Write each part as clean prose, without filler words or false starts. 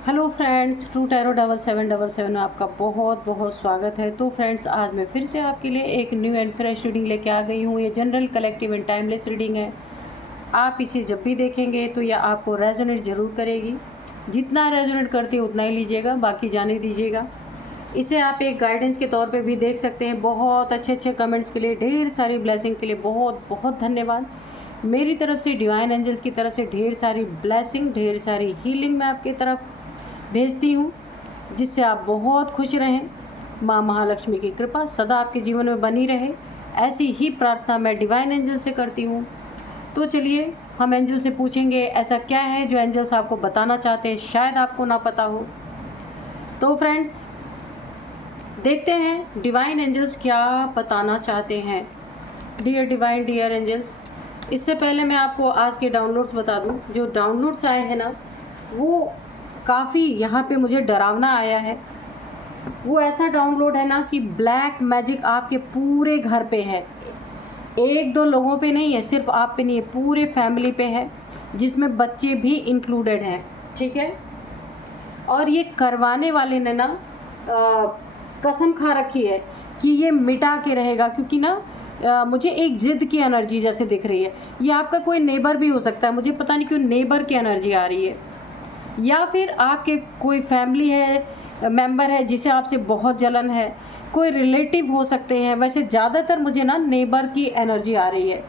Hello friends, true tarot 7777 में आपका बहुत बहुत स्वागत है। तो फ्रेंड्स, आज मैं फिर से आपके लिए एक न्यू एंड फ्रेश रीडिंग लेके आ गई हूँ। ये general, collective and timeless reading है। आप इसे जब भी देखेंगे तो यह आपको रेजोनेट ज़रूर करेगी। जितना रेजोनेट करती है उतना ही लीजिएगा, बाकी जाने दीजिएगा। इसे आप एक गाइडेंस के तौर पे भी देख सकते हैं। बहुत अच्छे अच्छे कमेंट्स के लिए, ढेर सारी ब्लेसिंग के लिए बहुत बहुत धन्यवाद। मेरी तरफ से, डिवाइन एंजल्स की तरफ से ढेर सारी ब्लेसिंग, ढेर सारी हीलिंग मैं आपकी तरफ भेजती हूँ, जिससे आप बहुत खुश रहें। माँ महालक्ष्मी की कृपा सदा आपके जीवन में बनी रहे, ऐसी ही प्रार्थना मैं डिवाइन एंजल से करती हूँ। तो चलिए, हम एंजल से पूछेंगे ऐसा क्या है जो एंजल्स आपको बताना चाहते हैं, शायद आपको ना पता हो। तो फ्रेंड्स, देखते हैं डिवाइन एंजल्स क्या बताना चाहते हैं। डियर डिवाइन, डियर एंजल्स, इससे पहले मैं आपको आज के डाउनलोड्स बता दूं। जो डाउनलोड्स आए हैं ना, वो काफ़ी यहाँ पे मुझे डरावना आया है। वो ऐसा डाउनलोड है ना कि ब्लैक मैजिक आपके पूरे घर पे है। एक दो लोगों पे नहीं है, सिर्फ आप पे नहीं है, पूरे फैमिली पे है, जिसमें बच्चे भी इंक्लूडेड हैं। ठीक है। और ये करवाने वाले ने ना कसम खा रखी है कि ये मिटा के रहेगा, क्योंकि ना मुझे एक जिद की एनर्जी जैसे दिख रही है। ये आपका कोई नेबर भी हो सकता है, मुझे पता नहीं क्यों नेबर की एनर्जी आ रही है। या फिर आपके कोई फैमिली है, मेंबर है जिसे आपसे बहुत जलन है, कोई रिलेटिव हो सकते हैं। वैसे ज़्यादातर मुझे ना नेबर की एनर्जी आ रही है।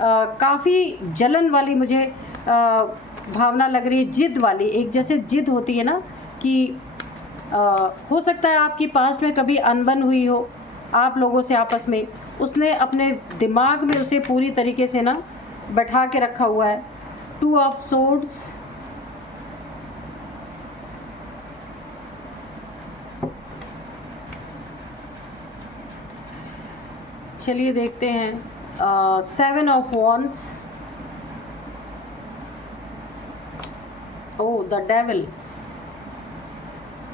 काफ़ी जलन वाली मुझे भावना लग रही है, जिद वाली। एक जैसे जिद होती है ना कि हो सकता है आपकी पास्ट में कभी अनबन हुई हो आप लोगों से आपस में, उसने अपने दिमाग में उसे पूरी तरीके से ना बैठा के रखा हुआ है। 2 ऑफ सोर्ड्स, चलिए देखते हैं। 7 of wands, oh the devil.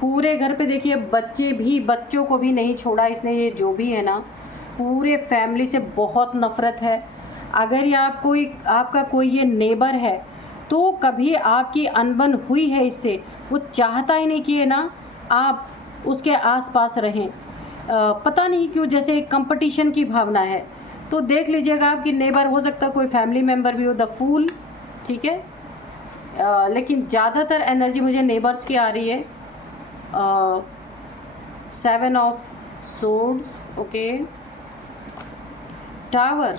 पूरे घर पे देखिए, बच्चों को भी नहीं छोड़ा इसने। ये जो भी है ना, पूरे फैमिली से बहुत नफ़रत है। अगर ये आपका कोई ये नेबर है तो कभी आपकी अनबन हुई है इससे, वो चाहता ही नहीं कि ये ना आप उसके आसपास रहें। पता नहीं क्यों, जैसे एक कंपटीशन की भावना है। तो देख लीजिएगा कि नेबर हो सकता है कोई फैमिली मेम्बर भी हो। द फूल, ठीक है। लेकिन ज़्यादातर एनर्जी मुझे नेबर्स की आ रही है। 7 of swords, okay. Tower,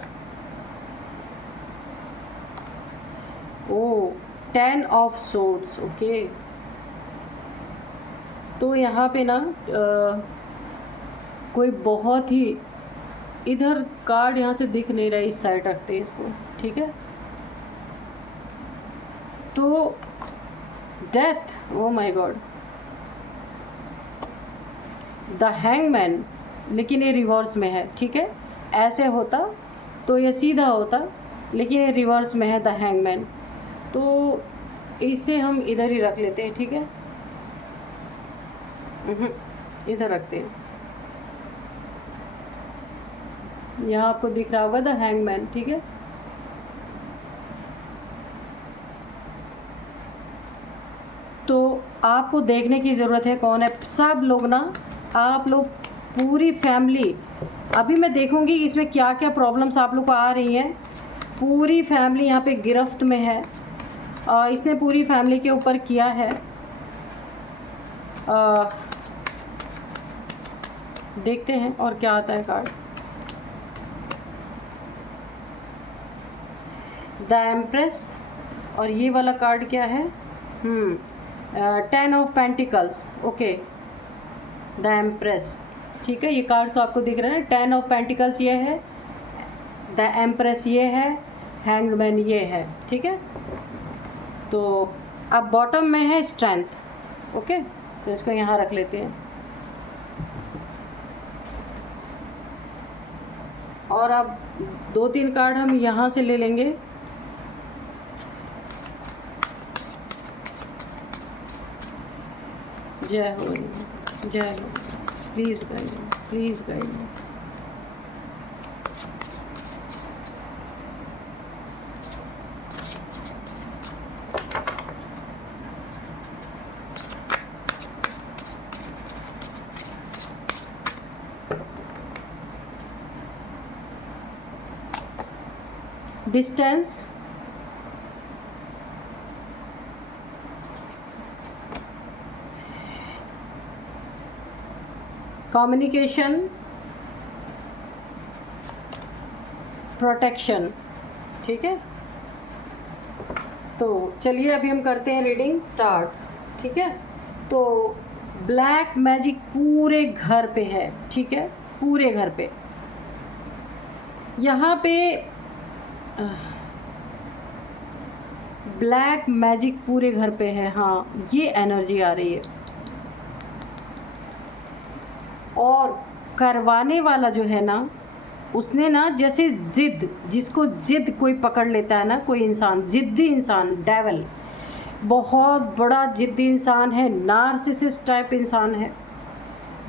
oh 10 of swords, okay. तो यहाँ पे ना कोई बहुत ही, इधर कार्ड यहाँ से दिख नहीं रहा, इस साइड रखते हैं इसको, ठीक है। तो death, oh my God. The hangman, लेकिन ये रिवर्स में है, ठीक है। ऐसे होता तो ये सीधा होता, लेकिन ये रिवर्स में है द हैंगमैन। तो इसे हम इधर ही रख लेते हैं, ठीक है। इधर रखते हैं। यहाँ आपको दिख रहा होगा द हैंगमैन, ठीक है। तो आपको देखने की ज़रूरत है कौन है। सब लोग ना, आप लोग पूरी फैमिली, अभी मैं देखूंगी इसमें क्या क्या प्रॉब्लम्स आप लोग को आ रही हैं। पूरी फैमिली यहाँ पे गिरफ्त में है। इसने पूरी फैमिली के ऊपर किया है। देखते हैं और क्या आता है कार्ड। द एम्प्रेस, और ये वाला कार्ड क्या है? 10 of pentacles, okay. The empress, ठीक है। ये कार्ड तो आपको दिख रहा है ना, 10 ऑफ पेंटिकल्स ये है, द एम्प्रेस ये है, हैंगमैन ये है, ठीक है। तो अब बॉटम में है स्ट्रेंथ, ओके। तो इसको यहाँ रख लेते हैं। और अब 2-3 कार्ड हम यहाँ से ले लेंगे। जय हो, जय हो। Please guide, please guide. Distance, communication, protection. ठीक है, तो चलिए अभी हम करते हैं रीडिंग स्टार्ट। ठीक है, तो ब्लैक मैजिक पूरे घर पे है। ठीक है, पूरे घर पे यहाँ पे ब्लैक मैजिक पूरे घर पे है। हाँ, ये एनर्जी आ रही है। और करवाने वाला जो है ना, उसने ना जैसे ज़िद, जिसको ज़िद कोई पकड़ लेता है ना, कोई इंसान ज़िद्दी इंसान, डेविल, बहुत बड़ा ज़िद्दी इंसान है, नार्सिसिस्ट टाइप इंसान है,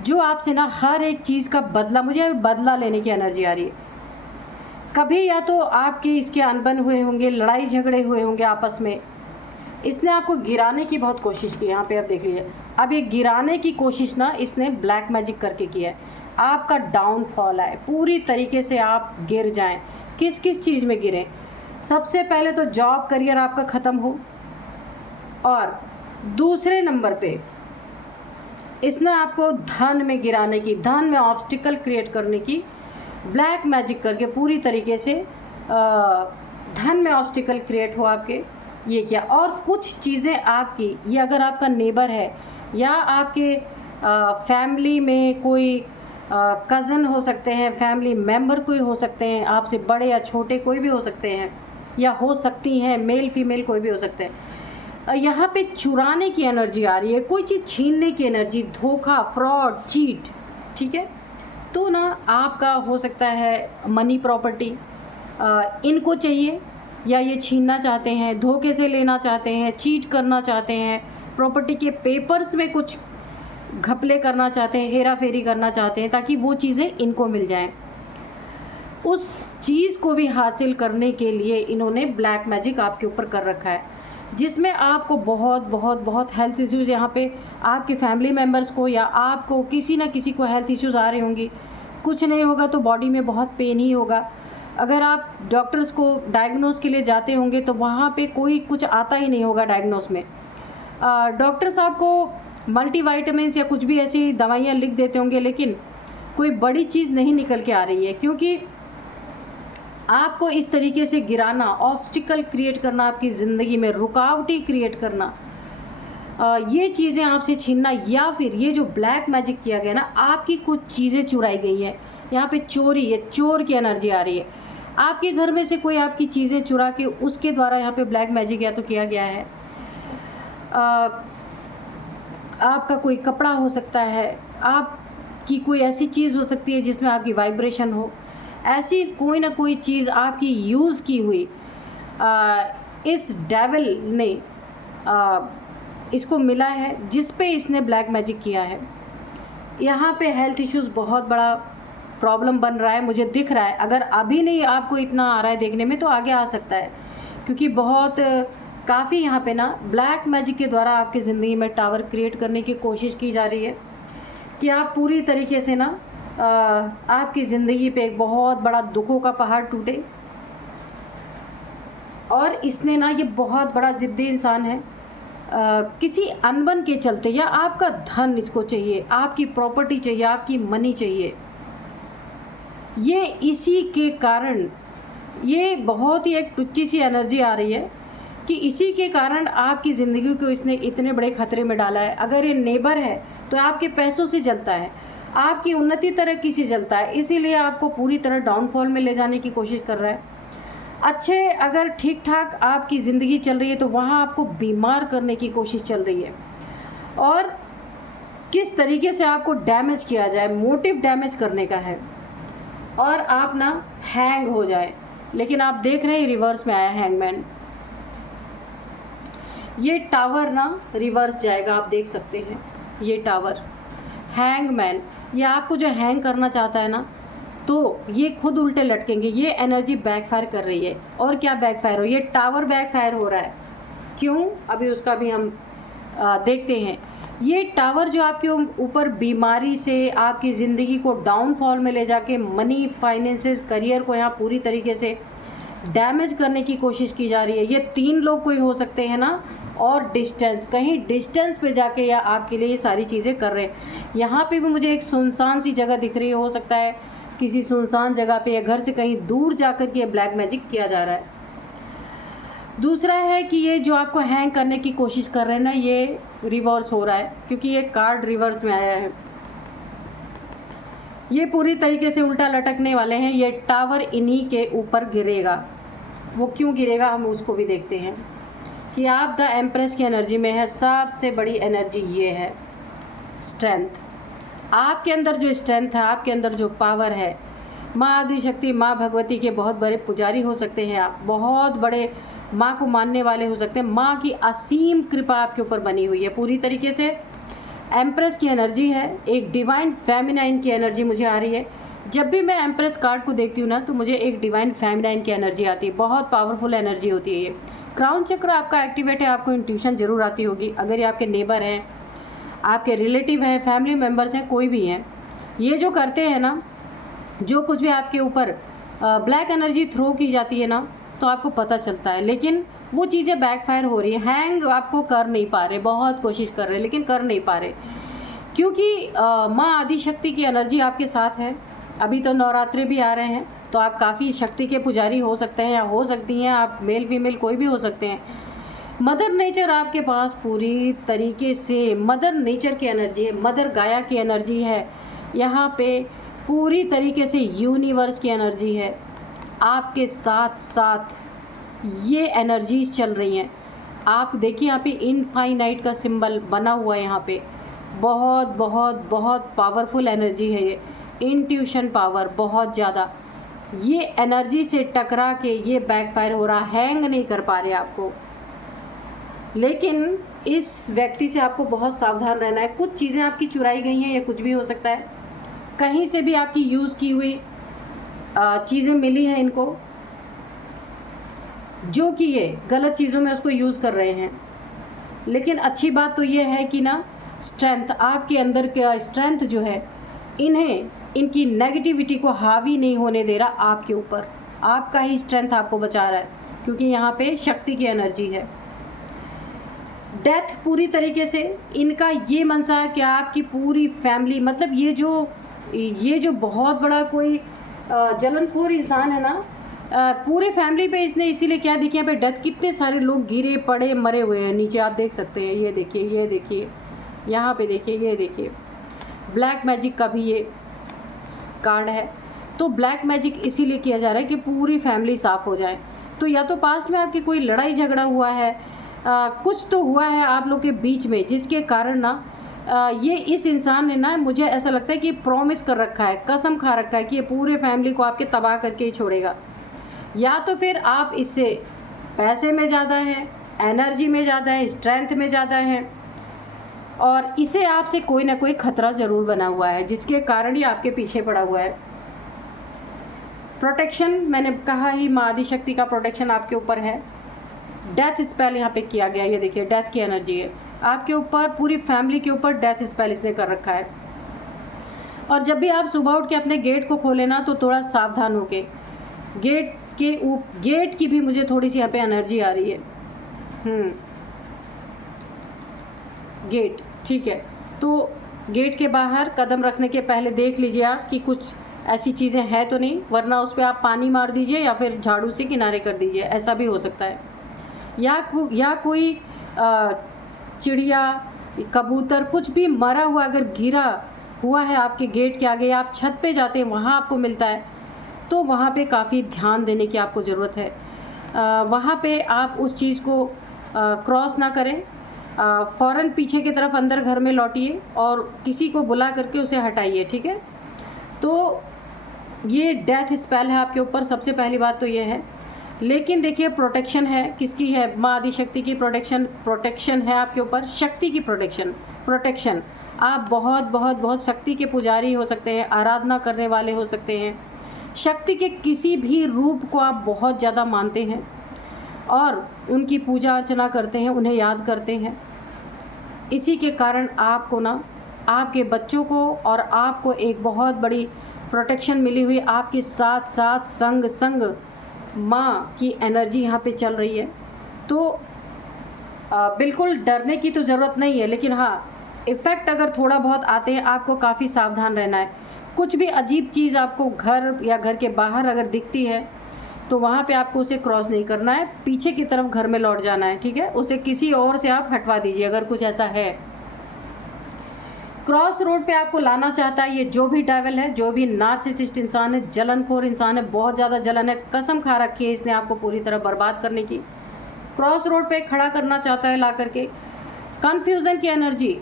जो आपसे ना हर एक चीज़ का बदला, मुझे बदला लेने की एनर्जी आ रही है। कभी या तो आपके इसके अनबन हुए होंगे, लड़ाई झगड़े हुए होंगे आपस में, इसने आपको गिराने की बहुत कोशिश की। यहाँ पे आप देख लीजिए, अब ये गिराने की कोशिश ना इसने ब्लैक मैजिक करके किया है। आपका डाउनफॉल है, पूरी तरीके से आप गिर जाएं। किस किस चीज़ में गिरें? सबसे पहले तो जॉब करियर आपका ख़त्म हो, और दूसरे नंबर पे इसने आपको धन में गिराने की, धन में ऑब्स्टिकल क्रिएट करने की ब्लैक मैजिक करके पूरी तरीके से धन में ऑब्स्टिकल क्रिएट हो आपके, ये किया। और कुछ चीज़ें आपकी, ये अगर आपका नेबर है या आपके फैमिली में कोई कज़न हो सकते हैं, फैमिली मेम्बर कोई हो सकते हैं, आपसे बड़े या छोटे कोई भी हो सकते हैं, या हो सकती हैं मेल फीमेल कोई भी हो सकते हैं। यहाँ पे चुराने की एनर्जी आ रही है, कोई चीज़ छीनने की एनर्जी, धोखा, फ्रॉड, चीट। ठीक है, तो ना आपका हो सकता है मनी प्रॉपर्टी इनको चाहिए, या ये छीनना चाहते हैं, धोखे से लेना चाहते हैं, चीट करना चाहते हैं, प्रॉपर्टी के पेपर्स में कुछ घपले करना चाहते हैं, हेरा फेरी करना चाहते हैं, ताकि वो चीज़ें इनको मिल जाएं। उस चीज़ को भी हासिल करने के लिए इन्होंने ब्लैक मैजिक आपके ऊपर कर रखा है, जिसमें आपको बहुत बहुत बहुत हेल्थ इश्यूज़, यहाँ पे आपके फैमिली मेम्बर्स को या आपको किसी ना किसी को हेल्थ इश्यूज़ आ रही होंगी। कुछ नहीं होगा तो बॉडी में बहुत पेन ही होगा। अगर आप डॉक्टर्स को डायग्नोस के लिए जाते होंगे तो वहाँ पे कोई कुछ आता ही नहीं होगा डायग्नोस में। डॉक्टर्स आपको मल्टीवाइटामिन्स या कुछ भी ऐसी दवाइयाँ लिख देते होंगे, लेकिन कोई बड़ी चीज़ नहीं निकल के आ रही है, क्योंकि आपको इस तरीके से गिराना, ऑब्स्टिकल क्रिएट करना, आपकी ज़िंदगी में रुकावटें क्रिएट करना, ये चीज़ें आपसे छीनना, या फिर ये जो ब्लैक मैजिक किया गया ना, आपकी कुछ चीज़ें चुराई गई हैं। यहाँ पे चोरी है, चोर की एनर्जी आ रही है। आपके घर में से कोई आपकी चीज़ें चुरा के उसके द्वारा यहाँ पे ब्लैक मैजिक या तो किया गया है। आपका कोई कपड़ा हो सकता है, आपकी कोई ऐसी चीज़ हो सकती है जिसमें आपकी वाइब्रेशन हो, ऐसी कोई ना कोई चीज़ आपकी यूज़ की हुई इस डेविल ने इसको मिला है, जिस पे इसने ब्लैक मैजिक किया है। यहाँ पे हेल्थ इश्यूज़ बहुत बड़ा प्रॉब्लम बन रहा है, मुझे दिख रहा है। अगर अभी नहीं आपको इतना आ रहा है देखने में, तो आगे आ सकता है, क्योंकि बहुत काफ़ी यहाँ पे ना ब्लैक मैजिक के द्वारा आपकी ज़िंदगी में टावर क्रिएट करने की कोशिश की जा रही है कि आप पूरी तरीके से ना आपकी ज़िंदगी पे एक बहुत बड़ा दुखों का पहाड़ टूटे। और इसने ना, ये बहुत बड़ा ज़िद्दी इंसान है, किसी अनबन के चलते, या आपका धन इसको चाहिए, आपकी प्रॉपर्टी चाहिए, आपकी मनी चाहिए, ये इसी के कारण, ये बहुत ही एक टुच्ची सी एनर्जी आ रही है कि इसी के कारण आपकी ज़िंदगी को इसने इतने बड़े खतरे में डाला है। अगर ये नेबर है तो आपके पैसों से जलता है, आपकी उन्नति तरक्की से जलता है, इसीलिए आपको पूरी तरह डाउनफॉल में ले जाने की कोशिश कर रहा है। अच्छे, अगर ठीक ठाक आपकी ज़िंदगी चल रही है तो वहाँ आपको बीमार करने की कोशिश चल रही है, और किस तरीके से आपको डैमेज किया जाए, मोटिव डैमेज करने का है, और आप ना हैंग हो जाए। लेकिन आप देख रहे हैं रिवर्स में आया हैंगमैन। ये टावर ना रिवर्स जाएगा, आप देख सकते हैं ये टावर। हैंगमैन, ये आपको जो हैंग करना चाहता है ना, तो ये खुद उल्टे लटकेंगे। ये एनर्जी बैकफायर कर रही है। और क्या बैकफायर हो, ये टावर बैकफायर हो रहा है। क्यों, अभी उसका भी हम देखते हैं। ये टावर जो आपके ऊपर बीमारी से आपकी ज़िंदगी को डाउनफॉल में ले जाके मनी, फाइनेंसेस, करियर को यहाँ पूरी तरीके से डैमेज करने की कोशिश की जा रही है। ये 3 लोग कोई हो सकते हैं ना, और डिस्टेंस, कहीं डिस्टेंस पे जाके या आपके लिए ये सारी चीज़ें कर रहे हैं। यहाँ पे भी मुझे एक सुनसान सी जगह दिख रही है, हो सकता है किसी सुनसान जगह पे या घर से कहीं दूर जाकर के ये ब्लैक मैजिक किया जा रहा है। दूसरा है कि ये जो आपको हैंग करने की कोशिश कर रहे हैं ना, ये रिवर्स हो रहा है, क्योंकि ये कार्ड रिवर्स में आया है। ये पूरी तरीके से उल्टा लटकने वाले हैं। ये टावर इन्हीं के ऊपर गिरेगा। वो क्यों गिरेगा हम उसको भी देखते हैं कि आप द एम्प्रेस की एनर्जी में है। सबसे बड़ी एनर्जी ये है स्ट्रेंथ। आपके अंदर जो स्ट्रेंथ है, आपके अंदर जो पावर है, माँ आदिशक्ति, माँ भगवती के बहुत बड़े पुजारी हो सकते हैं आप, बहुत बड़े माँ को मानने वाले हो सकते हैं। माँ की असीम कृपा आपके ऊपर बनी हुई है पूरी तरीके से। एम्प्रेस की एनर्जी है, एक डिवाइन फेमिनाइन की एनर्जी मुझे आ रही है। जब भी मैं एम्प्रेस कार्ड को देखती हूँ ना, तो मुझे एक डिवाइन फेमिनाइन की एनर्जी आती है। बहुत पावरफुल एनर्जी होती है ये। क्राउन चक्र आपका एक्टिवेट है, आपको इंट्यूशन जरूर आती होगी। अगर ये आपके नेबर हैं, आपके रिलेटिव हैं, फैमिली मेम्बर्स हैं, कोई भी हैं, ये जो करते हैं ना, जो कुछ भी आपके ऊपर ब्लैक एनर्जी थ्रो की जाती है ना, तो आपको पता चलता है। लेकिन वो चीज़ें बैकफायर हो रही हैं। हैंग आपको कर नहीं पा रहे, बहुत कोशिश कर रहे हैं लेकिन कर नहीं पा रहे, क्योंकि माँ आदिशक्ति की एनर्जी आपके साथ है। अभी तो नवरात्रे भी आ रहे हैं, तो आप काफ़ी शक्ति के पुजारी हो सकते हैं या हो सकती हैं, आप मेल फीमेल कोई भी हो सकते हैं। मदर नेचर आपके पास पूरी तरीके से, मदर नेचर की एनर्जी है, मदर गाया की एनर्जी है। यहाँ पे पूरी तरीके से यूनिवर्स की एनर्जी है। आपके साथ साथ ये एनर्जीज चल रही हैं। आप देखिए यहाँ पे इनफाइनाइट का सिंबल बना हुआ है। यहाँ पे बहुत बहुत बहुत पावरफुल एनर्जी है ये। इंट्यूशन पावर बहुत ज़्यादा। ये एनर्जी से टकरा के ये बैकफायर हो रहा, हैंग नहीं कर पा रहे आपको। लेकिन इस व्यक्ति से आपको बहुत सावधान रहना है। कुछ चीज़ें आपकी चुराई गई हैं, ये कुछ भी हो सकता है। कहीं से भी आपकी यूज़ की हुई चीज़ें मिली हैं इनको, जो कि ये गलत चीज़ों में उसको यूज़ कर रहे हैं। लेकिन अच्छी बात तो ये है कि ना, स्ट्रेंथ, आपके अंदर का स्ट्रेंथ जो है, इन्हें इनकी नेगेटिविटी को हावी नहीं होने दे रहा आपके ऊपर। आपका ही स्ट्रेंथ आपको बचा रहा है, क्योंकि यहाँ पे शक्ति की एनर्जी है। डेथ पूरी तरीके से इनका ये मनसा है कि आपकी पूरी फैमिली, मतलब ये जो बहुत बड़ा कोई जलनखोर इंसान है ना, पूरे फैमिली पे इसने इसीलिए क्या देखिए, यहाँ पे डेथ, कितने सारे लोग गिरे पड़े मरे हुए हैं नीचे, आप देख सकते हैं। ये देखिए, ये देखिए, यहाँ पे देखिए, ये देखिए। ब्लैक मैजिक का भी ये कार्ड है। तो ब्लैक मैजिक इसीलिए किया जा रहा है कि पूरी फैमिली साफ़ हो जाए। तो या तो पास्ट में आपकी कोई लड़ाई झगड़ा हुआ है, कुछ तो हुआ है आप लोग के बीच में, जिसके कारण ना ये इस इंसान ने ना, मुझे ऐसा लगता है कि प्रॉमिस कर रखा है, कसम खा रखा है कि ये पूरे फैमिली को आपके तबाह करके ही छोड़ेगा। या तो फिर आप इससे पैसे में ज़्यादा हैं, एनर्जी में ज़्यादा हैं, स्ट्रेंथ में ज़्यादा हैं, और इसे आपसे कोई ना कोई खतरा ज़रूर बना हुआ है, जिसके कारण ही आपके पीछे पड़ा हुआ है। प्रोटेक्शन मैंने कहा ही, माँ आदिशक्ति का प्रोटेक्शन आपके ऊपर है। डेथ स्पेल यहाँ पे किया गया, ये देखिए डेथ की एनर्जी है आपके ऊपर, पूरी फैमिली के ऊपर डेथ स्पेल इसने कर रखा है। और जब भी आप सुबह उठ के अपने गेट को खोले ना, तो थोड़ा सावधान होके, गेट की भी मुझे थोड़ी सी यहाँ पे एनर्जी आ रही है। गेट, ठीक है। तो गेट के बाहर कदम रखने के पहले देख लीजिए आप कि कुछ ऐसी चीज़ें हैं तो नहीं, वरना उस पर आप पानी मार दीजिए या फिर झाड़ू से किनारे कर दीजिए, ऐसा भी हो सकता है। या कोई चिड़िया, कबूतर, कुछ भी मरा हुआ अगर गिरा हुआ है आपके गेट के आगे, आप छत पे जाते हैं वहाँ आपको मिलता है, तो वहाँ पे काफ़ी ध्यान देने की आपको ज़रूरत है। वहाँ पे आप उस चीज़ को क्रॉस ना करें, फ़ौरन पीछे की तरफ अंदर घर में लौटिए और किसी को बुला करके उसे हटाइए, ठीक है। तो ये डेथ स्पेल है आपके ऊपर, सबसे पहली बात तो ये है। लेकिन देखिए प्रोटेक्शन है, किसकी है? माँ आदिशक्ति की प्रोटेक्शन है आपके ऊपर, शक्ति की प्रोटेक्शन। आप बहुत बहुत बहुत शक्ति के पुजारी हो सकते हैं, आराधना करने वाले हो सकते हैं, शक्ति के किसी भी रूप को आप बहुत ज़्यादा मानते हैं और उनकी पूजा अर्चना करते हैं, उन्हें याद करते हैं। इसी के कारण आपको ना, आपके बच्चों को और आपको एक बहुत बड़ी प्रोटेक्शन मिली हुई, आपके साथ साथ संग माँ की एनर्जी यहाँ पे चल रही है, तो बिल्कुल डरने की तो ज़रूरत नहीं है, लेकिन हाँ, इफ़ेक्ट अगर थोड़ा बहुत आते हैं, आपको काफ़ी सावधान रहना है। कुछ भी अजीब चीज़ आपको घर या घर के बाहर अगर दिखती है, तो वहाँ पे आपको उसे क्रॉस नहीं करना है, पीछे की तरफ घर में लौट जाना है, ठीक है? उसे किसी और से आप हटवा दीजिए अगर कुछ ऐसा है। क्रॉस रोड पे आपको लाना चाहता है ये जो भी डेविल है, जो भी नार्सिसिस्ट इंसान है, जलनखोर इंसान है, बहुत ज़्यादा जलन है, कसम खा रखी है इसने आपको पूरी तरह बर्बाद करने की। क्रॉस रोड पे खड़ा करना चाहता है ला करके। कन्फ्यूज़न की एनर्जी,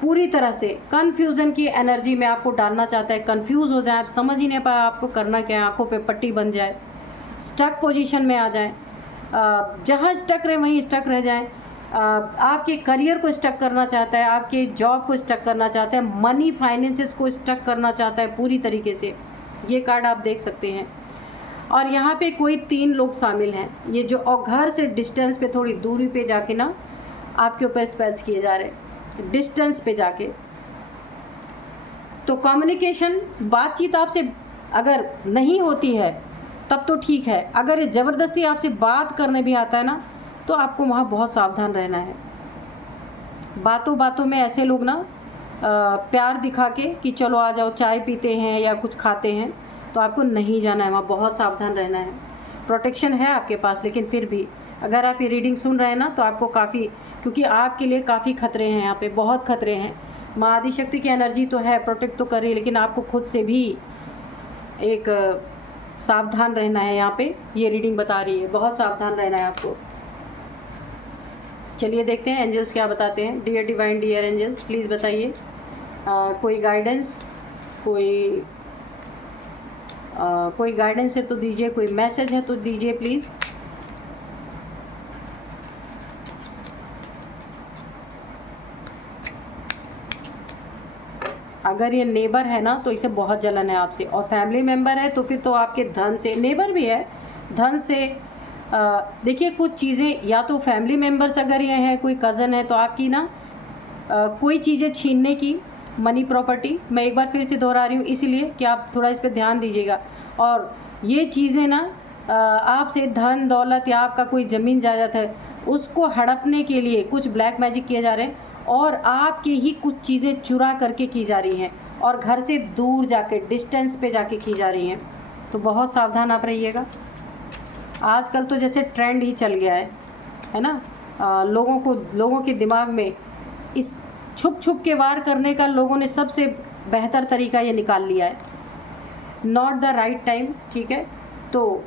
पूरी तरह से कन्फ्यूज़न की एनर्जी में आपको डालना चाहता है। कन्फ्यूज़ हो जाए, आप समझ ही नहीं पाए आपको करना क्या है, आंखों पे पट्टी बन जाए, स्टक पोजीशन में आ जाए, जहाँ स्टक रहे वहीं स्टक रह जाए। आपके करियर को स्टक करना चाहता है, आपके जॉब को स्टक करना चाहता है, मनी फाइनेंसेस को स्टक करना चाहता है पूरी तरीके से। ये कार्ड आप देख सकते हैं। और यहाँ पे कोई 3 लोग शामिल हैं, ये जो और घर से डिस्टेंस पे थोड़ी दूरी पे जाके ना आपके ऊपर स्पेल्स किए जा रहे हैं, डिस्टेंस पे जाके। तो कम्युनिकेशन, बातचीत आपसे अगर नहीं होती है तब तो ठीक है, अगर ज़बरदस्ती आपसे बात करने भी आता है ना, तो आपको वहाँ बहुत सावधान रहना है। बातों बातों में ऐसे लोग ना प्यार दिखा के कि चलो आ जाओ चाय पीते हैं या कुछ खाते हैं, तो आपको नहीं जाना है वहाँ, बहुत सावधान रहना है। प्रोटेक्शन है आपके पास, लेकिन फिर भी अगर आप ये रीडिंग सुन रहे हैं ना, तो आपको काफ़ी, क्योंकि आपके लिए काफ़ी खतरे हैं यहाँ पे, बहुत खतरे हैं। माँ आदिशक्ति की एनर्जी तो है, प्रोटेक्ट तो कर रही है, लेकिन आपको खुद से भी एक सावधान रहना है। यहाँ पे ये रीडिंग बता रही है, बहुत सावधान रहना है आपको। चलिए देखते हैं एंजल्स क्या बताते हैं। Dear divine, dear angels, please बताइए कोई गाइडेंस, कोई गाइडेंस है तो दीजिए, कोई मैसेज है तो दीजिए प्लीज़। अगर ये नेबर है ना, तो इसे बहुत जलन है आपसे, और फैमिली मेम्बर है तो फिर तो आपके धन से, नेबर भी है, धन से। देखिए कुछ चीज़ें, या तो फैमिली मेम्बर्स अगर ये है, कोई कज़न है, तो आपकी ना कोई चीज़ें छीनने की, मनी प्रॉपर्टी, मैं एक बार फिर से दोहरा रही हूँ इसीलिए कि आप थोड़ा इस पर ध्यान दीजिएगा। और ये चीज़ें ना आपसे धन दौलत या आपका कोई ज़मीन जायदाद है, उसको हड़पने के लिए कुछ ब्लैक मैजिक किए जा रहे हैं, और आपकी ही कुछ चीज़ें चुरा करके की जा रही हैं, और घर से दूर जाके, डिस्टेंस पे जाके की जा रही हैं। तो बहुत सावधान आप रहिएगा। आजकल तो जैसे ट्रेंड ही चल गया है ना, लोगों के दिमाग में इस छुप छुप के वार करने का लोगों ने सबसे बेहतर तरीका ये निकाल लिया है। नॉट द राइट टाइम, ठीक है? तो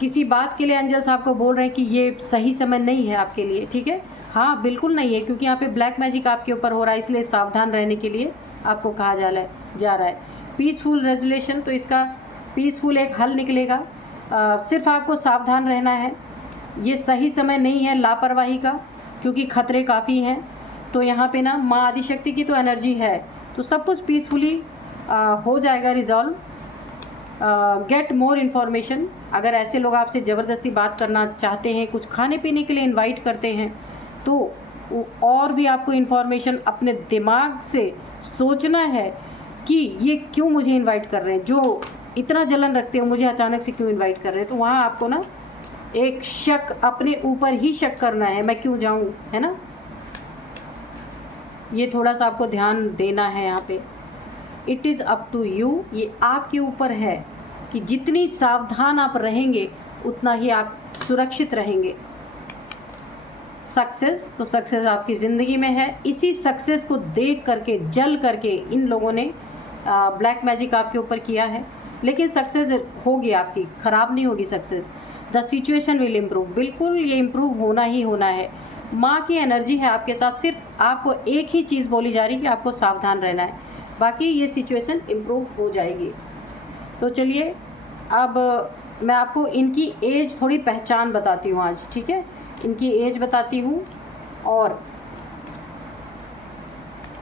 किसी बात के लिए एंजल्स आपको बोल रहे हैं कि ये सही समय नहीं है आपके लिए, ठीक है? हाँ, बिल्कुल नहीं है, क्योंकि यहाँ पे ब्लैक मैजिक आपके ऊपर हो रहा है, इसलिए सावधान रहने के लिए आपको कहा जा रहा है। पीसफुल रेजोल्यूशन, तो इसका पीसफुल एक हल निकलेगा। सिर्फ आपको सावधान रहना है, ये सही समय नहीं है लापरवाही का, क्योंकि खतरे काफ़ी हैं। तो यहाँ पे ना माँ आदिशक्ति की तो एनर्जी है, तो सब कुछ पीसफुली हो जाएगा रिजॉल्व। गेट मोर इन्फॉर्मेशन, अगर ऐसे लोग आपसे ज़बरदस्ती बात करना चाहते हैं, कुछ खाने पीने के लिए इनवाइट करते हैं, तो और भी आपको इन्फॉर्मेशन अपने दिमाग से सोचना है कि ये क्यों मुझे इनवाइट कर रहे हैं, जो इतना जलन रखते हो मुझे अचानक से क्यों इनवाइट कर रहे हैं। तो वहाँ आपको ना एक शक, अपने ऊपर ही शक करना है, मैं क्यों जाऊँ, है ना? ये थोड़ा सा आपको ध्यान देना है यहाँ पे। It is up to you, ये आपके ऊपर है कि जितनी सावधान आप रहेंगे उतना ही आप सुरक्षित रहेंगे। सक्सेस, तो सक्सेस आपकी ज़िंदगी में है। इसी सक्सेस को देख करके, जल करके इन लोगों ने ब्लैक मैजिक आपके ऊपर किया है, लेकिन सक्सेस होगी आपकी, ख़राब नहीं होगी success. The situation will improve, बिल्कुल ये इम्प्रूव होना ही होना है। माँ की एनर्जी है आपके साथ, सिर्फ आपको एक ही चीज़ बोली जा रही है कि आपको सावधान रहना है, बाकी ये सिचुएशन इम्प्रूव हो जाएगी। तो चलिए अब मैं आपको इनकी एज थोड़ी पहचान बताती हूँ आज, ठीक है? इनकी एज बताती हूँ, और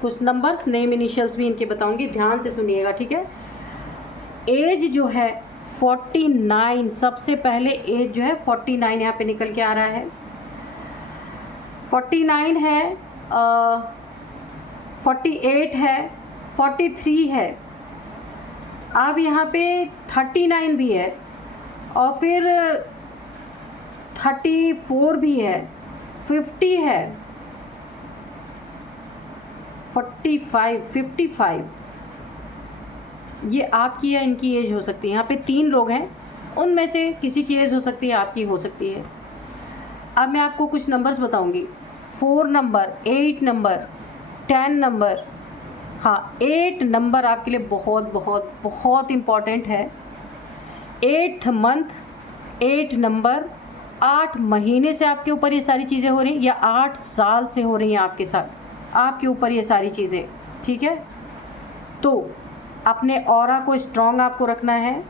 कुछ नंबर्स, नेम, इनिशियल्स भी इनके बताऊँगी, ध्यान से सुनिएगा, ठीक है? एज जो है 49, सबसे पहले एज जो है 49 यहाँ पे निकल के आ रहा है। 49 है, 48 है, 43 है, अब यहाँ पे 39 भी है और फिर 34 भी है, 50 है, 45, 55, ये आपकी या इनकी एज हो सकती है। यहाँ पे 3 लोग हैं, उनमें से किसी की एज हो सकती है, आपकी हो सकती है। अब मैं आपको कुछ नंबर्स बताऊंगी। 4 नंबर, 8 नंबर, 10 नंबर। हाँ, 8 नंबर आपके लिए बहुत बहुत बहुत इम्पॉर्टेंट है। 8th मंथ, 8 नंबर, 8 महीने से आपके ऊपर ये सारी चीज़ें हो रही हैं, या 8 साल से हो रही हैं आपके साथ, आपके ऊपर ये सारी चीज़ें, ठीक है। तो अपने ऑरा को स्ट्रॉन्ग आपको रखना है।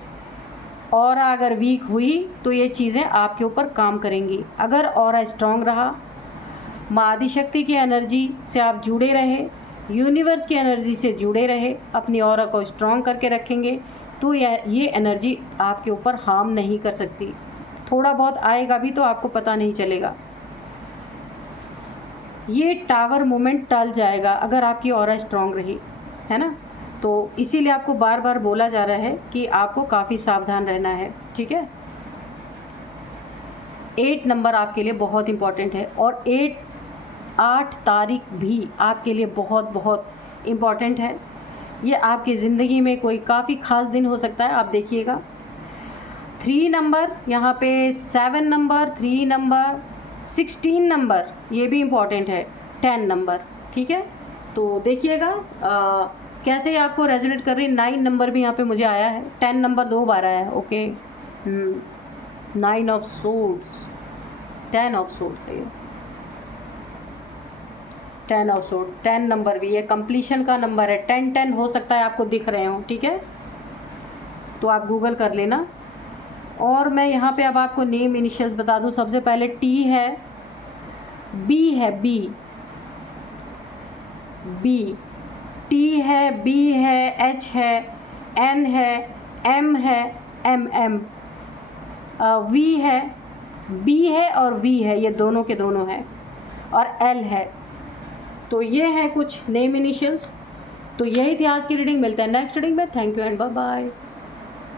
ऑरा अगर वीक हुई तो ये चीज़ें आपके ऊपर काम करेंगी। अगर ऑरा स्ट्रॉन्ग रहा, माँ आदिशक्ति की एनर्जी से आप जुड़े रहे, यूनिवर्स की एनर्जी से जुड़े रहे, अपनी ऑरा को स्ट्रॉन्ग करके रखेंगे, तो ये एनर्जी आपके ऊपर हार्म नहीं कर सकती। थोड़ा बहुत आएगा भी तो आपको पता नहीं चलेगा। ये टावर मोमेंट टल जाएगा अगर आपकी ऑरा स्ट्रॉन्ग रही, है ना। तो इसीलिए आपको बार बार बोला जा रहा है कि आपको काफ़ी सावधान रहना है, ठीक है। 8 नंबर आपके लिए बहुत इम्पॉर्टेंट है और 8 तारीख भी आपके लिए बहुत बहुत इम्पॉर्टेंट है। ये आपकी ज़िंदगी में कोई काफ़ी ख़ास दिन हो सकता है, आप देखिएगा। 3 नंबर, यहाँ पे 7 नंबर, 3 नंबर, 16 नंबर, ये भी इम्पॉर्टेंट है। 10 नंबर, ठीक है। तो देखिएगा कैसे आपको रेजोनेट कर रही। 9 नंबर भी यहाँ पे मुझे आया है, 10 नंबर 2 बार आया है, okay. 9 of swords, 10 of swords है ये, 10 ऑफ सोर्ड, 10 नंबर भी, ये कंप्लीशन का नंबर है। 10 हो सकता है आपको दिख रहे हो, ठीक है, तो आप गूगल कर लेना। और मैं यहाँ पे अब आपको नेम इनिशियल्स बता दूँ। सबसे पहले टी है, बी है, बी टी है, बी है, एच है, एन है, एम है, एम, वी है, बी है और वी है, ये दोनों के दोनों है, और एल है। तो ये हैं कुछ नेम इनिशियल्स। तो यही थी आज की रीडिंग। मिलते हैं नेक्स्ट रीडिंग में। Thank you and bye bye.